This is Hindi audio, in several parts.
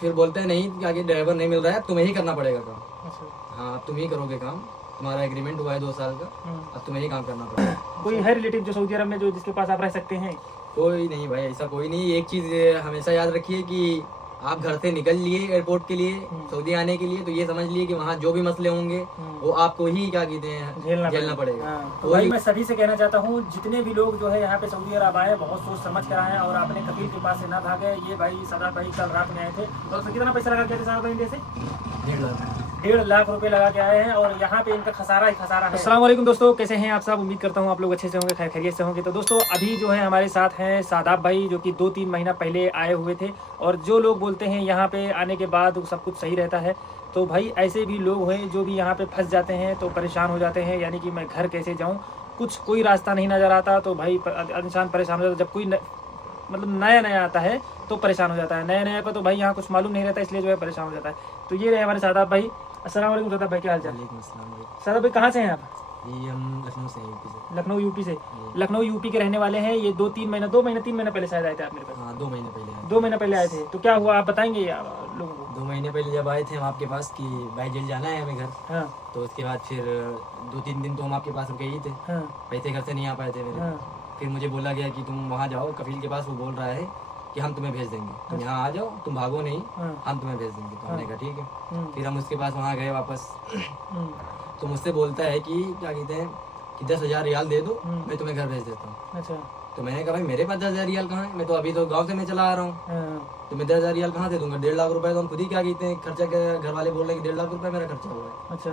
फिर बोलते हैं नहीं कि आगे ड्राइवर नहीं मिल रहा है, तुम्हें ही करना पड़ेगा काम। अच्छा। हाँ, तुम ही करोगे काम, तुम्हारा एग्रीमेंट हुआ है 2 साल का, अब तुम्हें ही काम करना पड़ेगा। कोई है रिलेटिव जो सऊदी अरब में जो जिसके पास आप रह सकते हैं? कोई नहीं भाई, ऐसा कोई नहीं। एक चीज हमेशा याद रखिए कि आप घर से निकल लिए एयरपोर्ट के लिए सऊदी आने के लिए, तो ये समझ लिए कि वहाँ जो भी मसले होंगे वो आपको ही क्या कहते हैं झेलना पड़ेगा। तो भाई मैं सभी से कहना चाहता हूँ, जितने भी लोग जो है यहाँ पे सऊदी अरब आए, बहुत सोच समझ कर आए और अपने कफील के पास से ना भागे। ये भाई सदा भाई कल रात में आए थे, तो कितना पैसा लगा के थे साहब इंडिया से? 1.5 लाख रुपए लगा के आए हैं और यहाँ पे इनका खसारा ही खसारा है। अस्सलाम वालेकुम दोस्तों, कैसे हैं आप सब? उम्मीद करता हूँ आप लोग अच्छे से होंगे, खैर खैरियत से होंगे। तो दोस्तों अभी जो है हमारे साथ हैं सादाब भाई, जो कि 2-3 महीना पहले आए हुए थे। और जो लोग बोलते हैं यहाँ पे आने के बाद सब कुछ सही रहता है, तो भाई ऐसे भी लोग हैं जो भी यहाँ पे फंस जाते हैं, तो परेशान हो जाते हैं, यानी कि मैं घर कैसे जाऊँ, कुछ कोई रास्ता नहीं नज़र आता। तो भाई इंसान परेशान हो जाता है। जब कोई मतलब नया नया आता है तो परेशान हो जाता है, नया नया पर तो भाई यहाँ कुछ मालूम नहीं रहता, इसलिए जो है परेशान हो जाता है। तो ये रहे हमारे सादाब भाई। अस्सलाम वालेकुम सादाब भाई, क्या हाल चाल? सादाब भाई कहाँ से हैं आप? ये हम लखनऊ से, यूपी से। लखनऊ यूपी से। लखनऊ यूपी के रहने वाले हैं। ये 2-3 महीना 3 महीना पहले शायद आए थे आप मेरे पास? हाँ, 2 महीने पहले आए। 2 महीना पहले आए थे, तो क्या हुआ आप बताएंगे लोगों को? 2 महीने पहले जब आए थे हम आपके पास कि भाई जेल जाना है हमें घर, हाँ तो उसके बाद फिर 2-3 दिन तो हम आपके पास रुके ही थे, हाँ पैसे घर से नहीं आ पाए थे मेरे। हाँ फिर मुझे बोला गया कि तुम वहाँ जाओ कफील के पास, वो बोल रहा है कि हम तुम्हें भेज देंगे, तुम यहाँ आ जाओ, तुम भागो नहीं, हम तुम्हें भेज देंगे। तो हमने कहा ठीक है। फिर हम उसके पास वहाँ गए वापस, तो मुझसे बोलता है कि क्या कहते हैं कि 10,000 रियाल दे दो, मैं तुम्हें घर भेज देता हूँ। अच्छा। तो मैंने कहा भाई मेरे पास 10,000 रियाल कहाँ है, मैं तो अभी तो गाँव से मैं चला आ रहा हूँ, तो मैं 10,000 रियाल कहाँ से दूंगा? 1.5 लाख रुपए तो हम खुद ही क्या कहते हैं खर्चा कर, घर वाले बोल रहे हैं कि 1.5 लाख रुपए मेरा खर्चा हुआ है। अच्छा।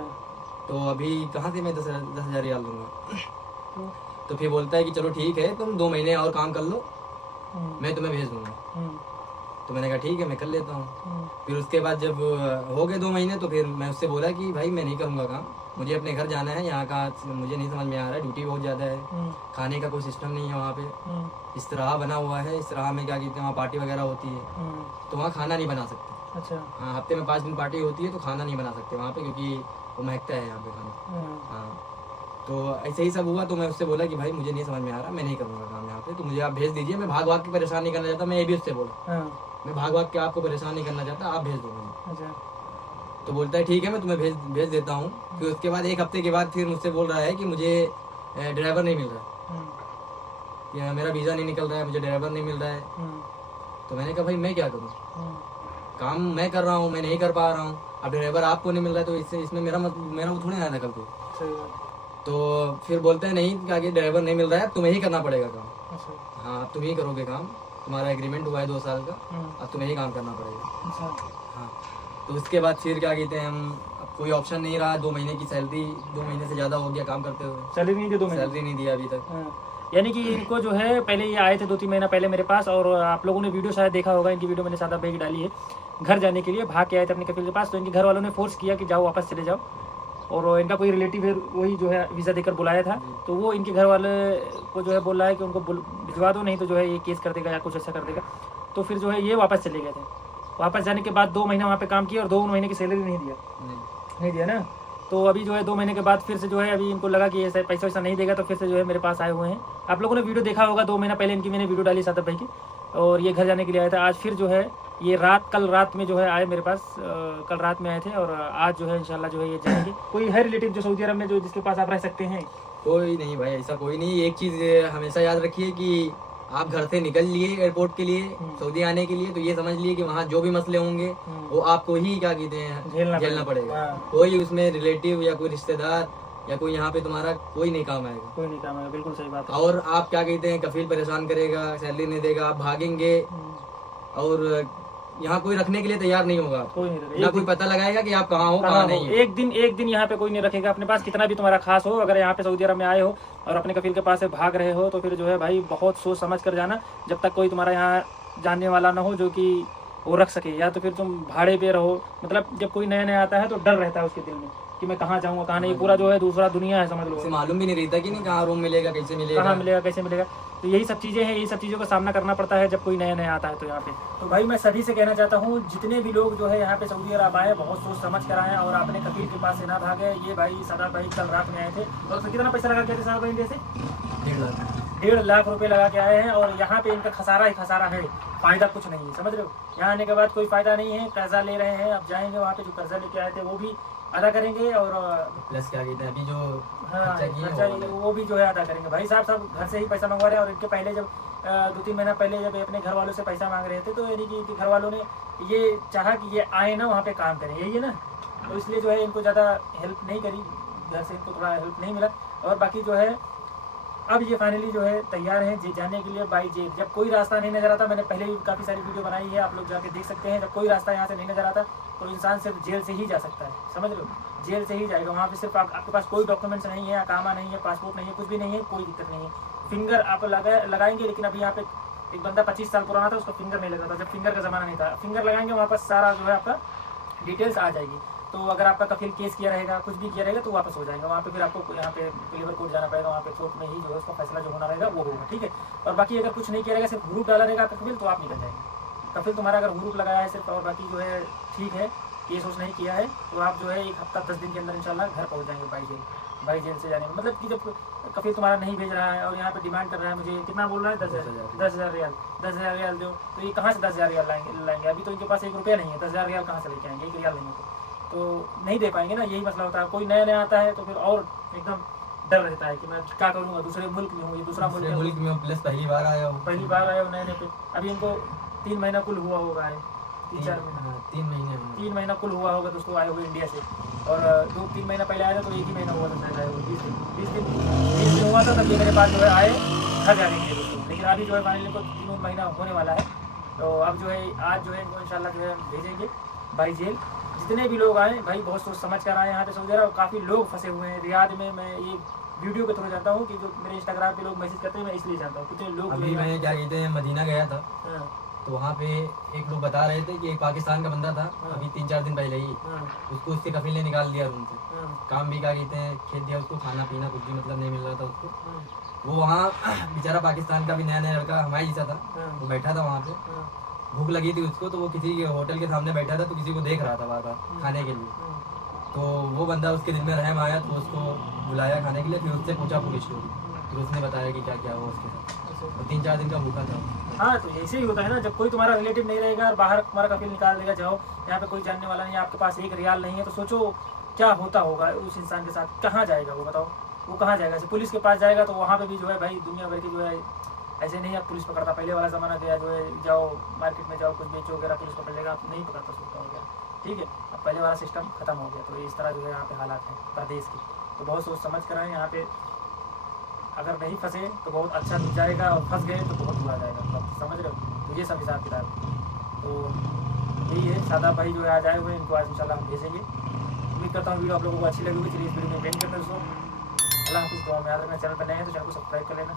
तो अभी कहाँ से मैं 10,000 रियाल दूंगा? तो फिर बोलता है कि चलो ठीक है, तुम 2 महीने और काम कर लो, मैं तुम्हें भेज दूंगा। तो मैंने कहा ठीक है, मैं कर लेता हूँ। फिर उसके बाद जब हो गए 2 महीने, तो फिर मैं उससे बोला कि भाई मैं नहीं करूँगा काम, मुझे अपने घर जाना है, यहाँ का मुझे नहीं समझ में आ रहा है, ड्यूटी बहुत ज़्यादा है, खाने का कोई सिस्टम नहीं है वहाँ पे। इस तरह बना हुआ है, इस तरह में क्या कहते हैं वहाँ पार्टी वगैरह होती है, तो वहाँ खाना नहीं बना सकते। अच्छा। हाँ, हफ्ते में 5 दिन पार्टी होती है, तो खाना नहीं बना सकते वहाँ पे, क्योंकि वो महकता है यहाँ पे खाना। हाँ, तो ऐसे ही सब हुआ। तो मैं उससे बोला कि भाई मुझे नहीं समझ में आ रहा, मैं नहीं करूँगा काम यहाँ पे, तो मुझे आप भेज दीजिए, मैं भाग के परेशान नहीं करना चाहता। मैं ये भी उससे बोला, मैं भाग के आपको परेशान नहीं करना चाहता, आप भेज दो मुझे। अच्छा। तो बोलता है ठीक है, मैं तुम्हें भेज देता हूँ। फिर उसके बाद 1 हफ्ते के बाद फिर मुझसे बोल रहा है कि मुझे ड्राइवर नहीं मिल रहा है, या मेरा वीज़ा नहीं निकल रहा है, मुझे ड्राइवर नहीं मिल रहा है। तो मैंने कहा भाई मैं क्या करूँ, काम मैं कर रहा हूँ, मैं नहीं कर पा रहा हूँ, अब ड्राइवर आपको नहीं मिल रहा है, तो इसमें मेरा वो थोड़ी ना दखल कोई। तो फिर बोलते हैं नहीं कि आगे ड्राइवर नहीं मिल रहा है, तुम्हें ही करना पड़ेगा काम। अच्छा। हाँ, तुम ही करोगे काम, तुम्हारा एग्रीमेंट हुआ है 2 साल का, अब तुम्हें ही काम करना पड़ेगा। अच्छा। हाँ, तो उसके बाद फिर क्या कहते हैं हम, अब कोई ऑप्शन नहीं रहा। 2 महीने की सैलरी, 2 महीने से ज़्यादा हो गया काम करते हुए, सैलरी नहीं दी 2 महीने? सैलरी नहीं दिया अभी तक। यानी कि इनको जो है पहले ये आए थे 2-3 महीना पहले मेरे पास, और आप लोगों ने वीडियो शायद देखा होगा, इनकी वीडियो मैंने सादाब भाई की डाली है। घर जाने के लिए भाग के आए थे अपने कफील के पास, तो इनके घर वालों ने फोर्स किया कि जाओ वापस चले जाओ, और इनका कोई रिलेटिव है वही जो है वीज़ा देकर बुलाया था, तो वो इनके घर वाले को जो है बोल रहा है कि उनको भिजवा दो, नहीं तो जो है ये केस कर देगा या कुछ ऐसा कर देगा। तो फिर जो है ये वापस चले गए थे। वापस जाने के बाद 2 महीना वहाँ पे काम किया और 2 महीने की सैलरी नहीं दिया ना। तो अभी जो है 2 महीने के बाद फिर से जो है अभी इनको लगा कि ऐसा पैसा वैसा नहीं देगा, तो फिर से जो है मेरे पास आए हुए हैं। आप लोगों ने वीडियो देखा होगा, 2 महीना पहले इनकी मैंने वीडियो डाली सादाब भाई की, और ये घर जाने के लिए आया था। आज फिर जो है ये कल रात में जो है आए मेरे पास, कल रात में आए थे, और आज जो है इंशाल्लाह जो है ये जाएंगे। कोई है रिलेटिव जो सऊदी अरब में जो जिसके पास आप रह सकते हैं? कोई नहीं भाई, ऐसा कोई नहीं। एक चीज़ हमेशा याद रखिए कि आप घर से निकल लिए एयरपोर्ट के लिए सऊदी आने के लिए, तो ये समझ लिए कि वहाँ जो भी मसले होंगे वो आपको ही क्या कहते हैं झेलना पड़ेगा। कोई उसमें रिलेटिव या कोई रिश्तेदार या कोई यहाँ पे तुम्हारा कोई नहीं काम आएगा, कोई नहीं काम आएगा। बिल्कुल सही बात है। और आप क्या कहते हैं कफील परेशान करेगा, सैलरी नहीं देगा, आप भागेंगे, और यहाँ कोई रखने के लिए तैयार नहीं होगा, कोई नहीं रखेगा, ना कोई पता लगाएगा कि आप कहाँ हो कहाँ नहीं। एक दिन यहाँ पे कोई नहीं रखेगा अपने पास, कितना भी तुम्हारा खास हो। अगर यहाँ पे सऊदी अरब में आए हो और अपने कफील के पास से भाग रहे हो, तो फिर जो है भाई बहुत सोच समझ कर जाना, जब तक कोई तुम्हारा यहाँ जानने वाला ना हो जो कि वो रख सके, या तो फिर तुम भाड़े पे रहो। मतलब जब कोई नया आता है तो डर रहता है उसके दिल में कि मैं कहाँ जाऊँगा कहाँ नहीं, पूरा जो है दूसरा दुनिया है, समझ लो। उसे मालूम भी नहीं रहता कि नहीं कहाँ रूम मिलेगा, कैसे मिलेगा, कहाँ मिलेगा, कैसे मिलेगा। तो यही सब चीज़ें हैं, यही सब चीज़ों का सामना करना पड़ता है जब कोई नया आता है तो यहाँ पे। तो भाई मैं सभी से कहना चाहता हूँ, जितने भी लोग जो है यहाँ पे सऊदी अरब आए, बहुत सोच समझ कर आए और अपने कफील के पास से ना भागे। ये भाई सादाब भाई कल रात में आए थे, तो कितना पैसा लगा के थे साहब इंडिया से? 1.5 लाख रुपए लगा के आए हैं और यहाँ पे इनका खसारा ही खसारा है, फायदा कुछ नहीं है, समझ रहे हो। यहाँ आने के बाद कोई फायदा नहीं है, कर्जा ले रहे हैं, अब जाएंगे वहाँ पे जो कर्जा लेके आए थे वो भी अदा करेंगे और प्लस क्या कहते हैं अभी जो हाँ खर्चा किए खर्चा वो भी जो है अदा करेंगे। भाई साहब सब घर से ही पैसा मंगवा रहे हैं और इनके पहले जब 2-3 महीना पहले जब अपने घर वालों से पैसा मांग रहे थे तो यानी कि घर वालों ने ये चाहा कि ये आए ना वहाँ पे काम करें, यही है ना, तो इसलिए जो है इनको ज़्यादा हेल्प नहीं करी, घर से इनको थोड़ा हेल्प नहीं मिला। और बाकी जो है अब ये फाइनली जो है तैयार हैं जाने के लिए बाई जेल। जब कोई रास्ता नहीं नजर आता, मैंने पहले भी काफ़ी सारी वीडियो बनाई है, आप लोग जाके देख सकते हैं, जब कोई रास्ता यहाँ से नहीं नजर आता तो इंसान सिर्फ जेल से ही जा सकता है, समझ रहे हो, जेल से ही जाएगा। वहाँ पे सिर्फ आपके पास कोई डॉक्यूमेंट्स नहीं है, अकामा नहीं है, पासपोर्ट नहीं है, कुछ भी नहीं है, कोई दिक्कत नहीं है। फिंगर आप लगाएंगे, लेकिन अभी यहाँ पे एक बंदा 25 साल पुराना था, उसको फिंगर नहीं लगा था, जब फिंगर का ज़माना नहीं था। फिंगर लगाएंगे वहाँ पर सारा जो है आपका डिटेल्स आ जाएगी। तो अगर आपका कफिल केस किया रहेगा, कुछ भी किया रहेगा तो वापस हो जाएगा। वहाँ पे फिर आपको यहाँ पे पिलीवर कोर्ट जाना पड़ेगा, वहाँ पे कोर्ट में ही जो है उसका फैसला जो होना रहेगा वो होगा, ठीक है। और बाकी अगर कुछ नहीं किया रहेगा, सिर्फ ग्रुप डाला रहेगा आपका कफिल, तो आप निकल जाएंगे। कफिल तुम्हारा अगर ग्रुप लगाया है सिर्फ और बाकी जो है ठीक है, केस वोस नहीं किया है, तो आप जो है 1 हफ्ता 10 दिन के अंदर इंशाल्लाह घर पहुँच जाएंगे बाई जेल से जाने में। मतलब कि जब कफिल तुम्हारा नहीं भेज रहा है और यहाँ पे डिमांड कर रहा है, मुझे कितना बोल रहा है 10,000 रियाल, 10,000 रियाल दो, तो ये कहाँ से 10,000 रियाल लाएंगे? अभी तो इनके पास 1 रुपया नहीं है, 10,000 रियाल कहाँ से लेके आएंगे? 1 रियाल नहीं है तो नहीं दे पाएंगे ना, यही मसला होता है। कोई नया आता है तो फिर और एकदम डर रहता है कि मैं क्या करूँगा, दूसरे मुल्क में हूँ, ये दूसरा मुल्क में प्लस पहली बार आया हूँ नए पे। अभी इनको 3 महीना कुल हुआ होगा, 3-4 महीना, 3 महीना कुल हुआ होगा तो उसको आए हुए इंडिया से। और 2-3 महीना पहले आया था तो 1 ही महीना हुआ था शायद आए हुए, 20 दिन हुआ था, तब ये मेरे पास जो है आए घर जाने के लिए दोस्तों। लेकिन अभी जो है फाइनली को 3 महीना होने वाला है, तो अब जो है आज जो है इनको इंशाल्लाह जो है भेजेंगे बाई जेल। जितने भी लोग आए भाई बहुत सोच समझ कर आए यहाँ पे सऊदी अरब, और काफ़ी लोग फंसे हुए हैं रियाद में। मैं ये वीडियो के थ्रू जानता हूँ कि जो मेरे इंस्टाग्राम पे लोग मैसेज करते हैं, मैं इसलिए जानता हूँ कितने लोग। अभी मैं क्या कहते हैं मदीना गया था, तो वहाँ पे एक लोग बता रहे थे कि एक पाकिस्तान का बंदा था, अभी 3-4 दिन पहले ही उसको उसके कफिल ने निकाल दिया रूम से, काम भी क्या कहते हैं खेत दिया उसको, खाना पीना कुछ भी मतलब नहीं मिल रहा था उसको। वो वहाँ बेचारा पाकिस्तान का भी नया लड़का हमारे जैसा था, वो बैठा था वहाँ पे, भूख लगी थी उसको, तो वो किसी के होटल के सामने बैठा था, तो किसी को देख रहा था बार खाने के लिए। तो वो बंदा उसके दिल में रहम आया, तो उसको बुलाया खाने के लिए, फिर उससे पूछा पूरी स्टोरी, फिर उसने बताया कि क्या क्या हुआ उसके साथ। तो 3-4 दिन का भूखा था। हाँ तो ऐसे ही होता है ना, जब कोई तुम्हारा रिलेटिव नहीं रहेगा और बाहर तुम्हारा कफिल निकाल देगा, जाओ यहाँ पे कोई जानने वाला नहीं है, आपके पास 1 रियाल नहीं है, तो सोचो क्या होता होगा उस इंसान के साथ, कहाँ जाएगा वो, बताओ वो कहाँ जाएगा? ऐसे पुलिस के पास जाएगा तो वहाँ पे भी जो है भाई दुनिया भर की जो है ऐसे नहीं, अब पुलिस पकड़ता, पहले वाला ज़माना गया जो है, जाओ मार्केट में जाओ कुछ बेचो वगैरह, पुलिस पकड़ लेगा, आप नहीं पकड़ता सोचता हो गया, ठीक है। अब पहले वाला सिस्टम खत्म हो गया, तो इस तरह जो है यहाँ पे हालात हैं प्रदेश की। तो बहुत सोच समझ कर आए यहाँ पे, अगर नहीं फंसे तो बहुत अच्छा जाएगा, और फंस गए तो बहुत बुरा जाएगा, तो आप समझ रहे हो। तो ये सब हिसाब किताब, तो यही है। सादा भाई जो है आज आए हुए, इनको आज इंशाल्लाह हम भेजेंगे। उम्मीद करता हूँ वीडियो आप लोगों को अच्छी लगी होगी। चलिए इस वीडियो में बेंड करते हैं दोस्तों। अल्लाह हाफिज़। दुआ में याद रखना, चैनल पर नए हैं तो चैनल को सब्सक्राइब कर लेना।